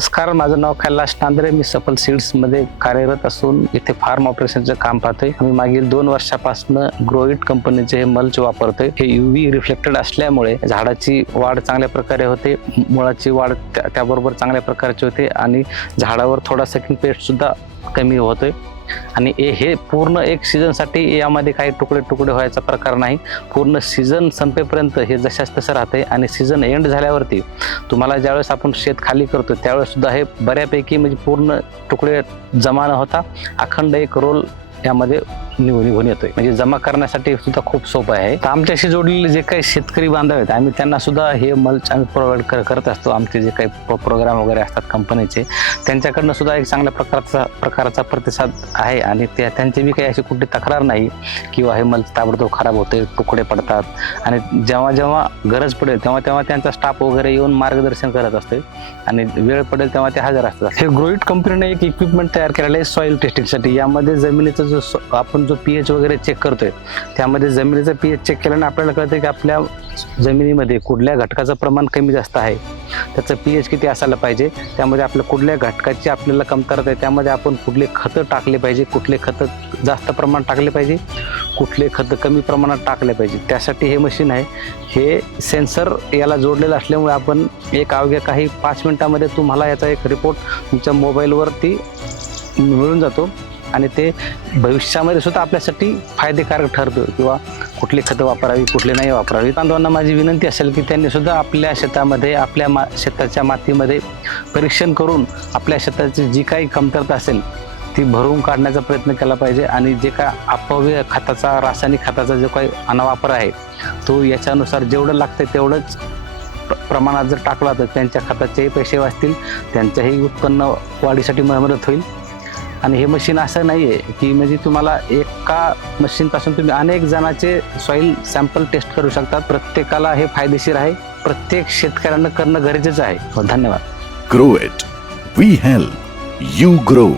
नमस्कार माझं नाव कैलाश नांदरे मी सफल सीड्समध्ये कार्यरत असून इथे फार्म ऑपरेशनचं काम पाहतोय. मी मागील दोन वर्षापासून ग्रोइट कंपनीचे हे मल्च वापरतोय. हे युव्ही रिफ्लेक्टेड असल्यामुळे झाडाची वाढ चांगल्या प्रकारे होते. मुळाची वाढ त्या- त्याबरोबर चांगल्या प्रकारची होते आणि झाडावर थोडा सेकंड पेस्ट सुद्धा कमी होतोय. आणि हे- हे पूर्ण एक सीझनसाठी यामध्ये काही तुकडे तुकडे व्हायचा प्रकार नाही. पूर्ण सीझन संपेपर्यंत हे जशाच तसं राहते आणि सीझन एंड झाल्यावरती तुम्हाला ज्यावेळेस आपण शेत खाली करतो त्यावेळेस सुद्धा हे बऱ्यापैकी म्हणजे पूर्ण तुकडे जमा न होता. अखंड एक रोल यामध्ये निघून निघून येतोय. म्हणजे जमा करण्यासाठी सुद्धा खूप सोपं आहे. तर आमच्याशी जोडलेले जे काही शेतकरी बांधव आहेत आम्ही त्यांना सुद्धा हे मल्च आम्ही प्रोव्हाइड कर करत असतो. आमचे जे काही प्रोग्राम वगैरे असतात कंपनीचे त्यांच्याकडनं सुद्धा एक चांगल्या प्रकारचा प्रकारचा प्रतिसाद आहे आणि त्या त्यांची बी काही अशी कुठली तक्रार नाही किंवा हे मल्च ताबडतोब खराब होते तुकडे पडतात. आणि जेव्हा जेव्हा गरज पडेल तेव्हा तेव्हा त्यांचा स्टाफ वगैरे येऊन मार्गदर्शन करत असते आणि वेळ पडेल तेव्हा ते हजर असतात. हे ग्रोईट कंपनीने एक इक्विपमेंट तयार केलेलं आहे सॉईल टेस्टिंगसाठी यामध्ये जमिनीचा जो स- आपण जो पी एच वगैरे चेक करतोय त्यामध्ये जमिनीचा पी एच चेक केल्याने आपल्याला कळतं की आपल्या जमिनीमध्ये कुठल्या घटकाचं प्रमाण कमी जास्त आहे. त्याचं पी एच किती असायला पाहिजे त्यामध्ये आपल्या कुठल्या घटकाची आपल्याला कमतरता आहे त्यामध्ये आपण कुठले खतं टाकले पाहिजे कुठले खतं जास्त प्रमाणात टाकले पाहिजे कुठले खतं कमी प्रमाणात टाकले पाहिजे. त्यासाठी हे मशीन आहे. हे सेन्सर याला जोडलेलं असल्यामुळे आपण एक अवघ्या काही पाच मिनिटामध्ये तुम्हाला याचा एक रिपोर्ट तुमच्या मोबाईलवरती मिळून जातो. आणि ते भविष्यामध्ये सुद्धा आपल्यासाठी फायदेकारक ठरतो किंवा कुठली खतं वापरावी कुठली नाही वापरावी. बांधवांना माझी विनंती असेल की त्यांनी सुद्धा आपल्या शेतामध्ये आपल्या मा शेताच्या मातीमध्ये परीक्षण करून आपल्या शेताची जी काही कमतरता असेल ती भरून काढण्याचा प्रयत्न केला पाहिजे. आणि जे काय अपव्य खताचा रासायनिक खताचा जो काही अनावापर आहे तो याच्यानुसार जेवढं लागतं तेवढंच प्र- प्रमाणात जर टाकला तर त्यांच्या खताचेही पैसे वाचतील त्यांच्याही उत्पन्न वाढीसाठी म- मदत होईल. आणि हे मशीन असं नाही आहे की म्हणजे तुम्हाला एका मशीनपासून तुम्ही अनेक जणांचे सॉईल सॅम्पल टेस्ट करू शकतात प्रत्येकाला हे फायदेशीर आहे. प्रत्येक शेतकऱ्यांना करणं गरजेचं आहे. धन्यवाद. Grow it we help you grow